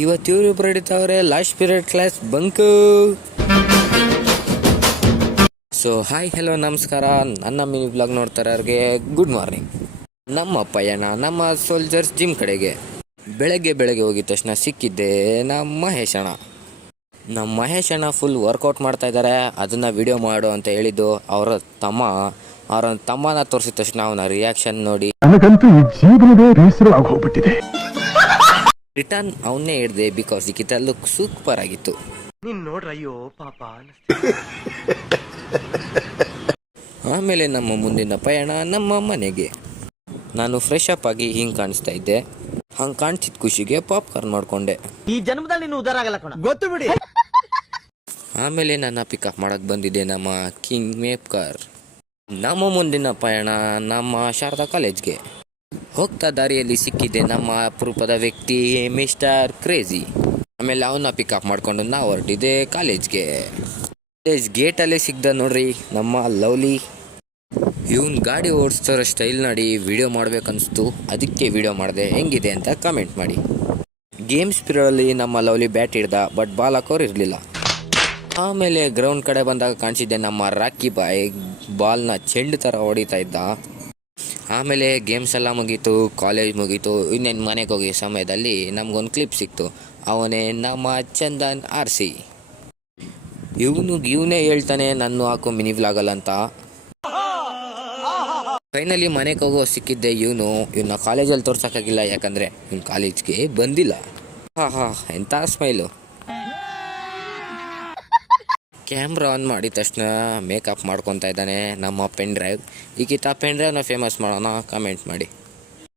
ಇವತ್ತು ಇವರು ಹೊಡಿತಾವ್ರೆ last period class bunk. So hi hello ನಮಸ್ಕಾರ, ನನ್ನ ಮಿನಿ ಬ್ಲಾಗ್ ನೋಡ್ತಾರವ್ರಿಗೆ ಗುಡ್ ಮಾರ್ನಿಂಗ್. ನಮ್ಮ ಪಯಣ ನಮ್ಮ ಸೋಲ್ಜರ್ಸ್ ಜಿಮ್ ಕಡೆಗೆ ಬೆಳಗ್ಗೆ ಹೋಗಿದ ತಕ್ಷಣ ಸಿಕ್ಕಿದ್ದೆ ನಮ್ಮ ಮಹೇಶ್ ಅಣ್ಣ ಫುಲ್ ವರ್ಕೌಟ್ ಮಾಡ್ತಾ ಇದ್ದಾರೆ. ಅದನ್ನು ವಿಡಿಯೋ ಮಾಡು ಅಂತ ಹೇಳಿದ್ದು ಅವರ ತಮ್ಮನ ತೋರಿಸಿದ ತಕ್ಷಣ ಅವನ ರಿಯಾಕ್ಷನ್ ನೋಡಿ ನನಗಂತೂ ಈ ಜೀವನವೇ ಬೇಸರವಾಗಿ ಹೋಗ್ಬಿಟ್ಟಿದೆ. ರಿಟರ್ನ್ ಅವನ್ನೇ ಹಿಡ್ದೆ ಬಿಕಾಸ್ ಈಗಿತ ಲುಕ್ ಸೂಪರ್ ಆಗಿತ್ತು. ಆಮೇಲೆ ನಮ್ಮ ಮುಂದಿನ ಪಯಣ ನಮ್ಮ ಮನೆಗೆ. ನಾನು ಫ್ರೆಶ್ ಅಪ್ ಆಗಿ ಹಿಂಗೆ ಕಾಣಿಸ್ತಾ ಇದ್ದೆ. ಹಂಗೆ ಕಾಣಿಸಿದ ಖುಷಿಗೆ ಪಾಪ್ಕಾರ್ನ್ ಮಾಡ್ಕೊಂಡೆ. ಈ ಜನ್ಮದಲ್ಲಿ ನೀನು ಉದ್ದಾರ ಆಗಲ್ಲ ಕಣ, ಗೊತ್ತು ಬಿಡಿ. ಆಮೇಲೆ ನನ್ನ ಪಿಕಪ್ ಮಾಡಕ್ಕೆ ಬಂದಿದ್ದೆ ನಮ್ಮ ಕಿಂಗ್ ಮೇಪ್ಕರ್. ನಮ್ಮ ಮುಂದಿನ ಪಯಣ ನಮ್ಮ ಶಾರದಾ ಕಾಲೇಜ್ಗೆ. ಹೋಗ್ತಾ ದಾರಿಯಲ್ಲಿ ಸಿಕ್ಕಿದ್ದೆ ನಮ್ಮ ಅಪರೂಪದ ವ್ಯಕ್ತಿ ಮಿಸ್ಟರ್ ಕ್ರೇಜಿ. ಆಮೇಲೆ ಅವನ್ನ ಪಿಕಪ್ ಮಾಡ್ಕೊಂಡು ನಾವು ಹೊರಟಿದ್ದೆ ಕಾಲೇಜ್ ಗೇಟಲ್ಲೇ ಸಿಗ್ದ ನೋಡ್ರಿ ನಮ್ಮ ಲವ್ಲಿ. ಇವನ್ ಗಾಡಿ ಓಡಿಸ್ತಾರ ಸ್ಟೈಲ್ ನೋಡಿ ವಿಡಿಯೋ ಮಾಡ್ಬೇಕನ್ನಿಸ್ತು, ಅದಕ್ಕೆ ವಿಡಿಯೋ ಮಾಡಿದೆ. ಹೆಂಗಿದೆ ಅಂತ ಕಮೆಂಟ್ ಮಾಡಿ. ಗೇಮ್ಸ್ ಪೀರಿಯಡಲ್ಲಿ ನಮ್ಮ ಲವ್ಲಿ ಬ್ಯಾಟ್ ಹಿಡ್ದ, ಬಟ್ ಬಾಲ್ ಹಾಕೋರು ಇರಲಿಲ್ಲ. ಆಮೇಲೆ ಗ್ರೌಂಡ್ ಕಡೆ ಬಂದಾಗ ಕಾಣಿಸಿದ್ದೆ ನಮ್ಮ ರಾಕಿ ಬಾಯ್ ಬಾಲ್ನ ಚೆಂಡು ಥರ ಹೊಡಿತಾ ಇದ್ದ. ಆಮೇಲೆ ಗೇಮ್ಸ್ ಎಲ್ಲ ಮುಗೀತು, ಕಾಲೇಜ್ ಮುಗೀತು. ಇನ್ನೇನು ಮನೆಗೆ ಹೋಗಿ ಸಮಯದಲ್ಲಿ ನಮಗೊಂದು ಕ್ಲಿಪ್ ಸಿಕ್ತು. ಅವನೇ ನಮ್ಮ ಚಂದನ್ ಆರ್ಸಿ. ಇವನೇ ಹೇಳ್ತಾನೆ ನನ್ನ ಹಾಕೋ ಮಿನಿ ವ್ಲಾಗಲ್ಲ ಅಂತ. ಫೈನಲಿ ಮನೆಗೆ ಹೋಗೋ ಸಿಕ್ಕಿದ್ದೆ. ಇವನ್ನ ಕಾಲೇಜಲ್ಲಿ ತೋರ್ಸೋಕ್ಕಾಗಿಲ್ಲ, ಯಾಕಂದರೆ ಇವನು ಕಾಲೇಜ್ಗೆ ಬಂದಿಲ್ಲ. ಎಂಥ ಸ್ಮೈಲು. ಕ್ಯಾಮ್ರಾ ಆನ್ ಮಾಡಿದ ತಕ್ಷಣ ಮೇಕಪ್ ಮಾಡ್ಕೊತಾ ಇದ್ದಾನೆ ನಮ್ಮ ಪೆನ್ ಡ್ರೈವ್. ಈಗಿತ್ತ ಪೆನ್ ಡ್ರೈವ್ನ ಫೇಮಸ್ ಮಾಡೋಣ, ಕಮೆಂಟ್ ಮಾಡಿ.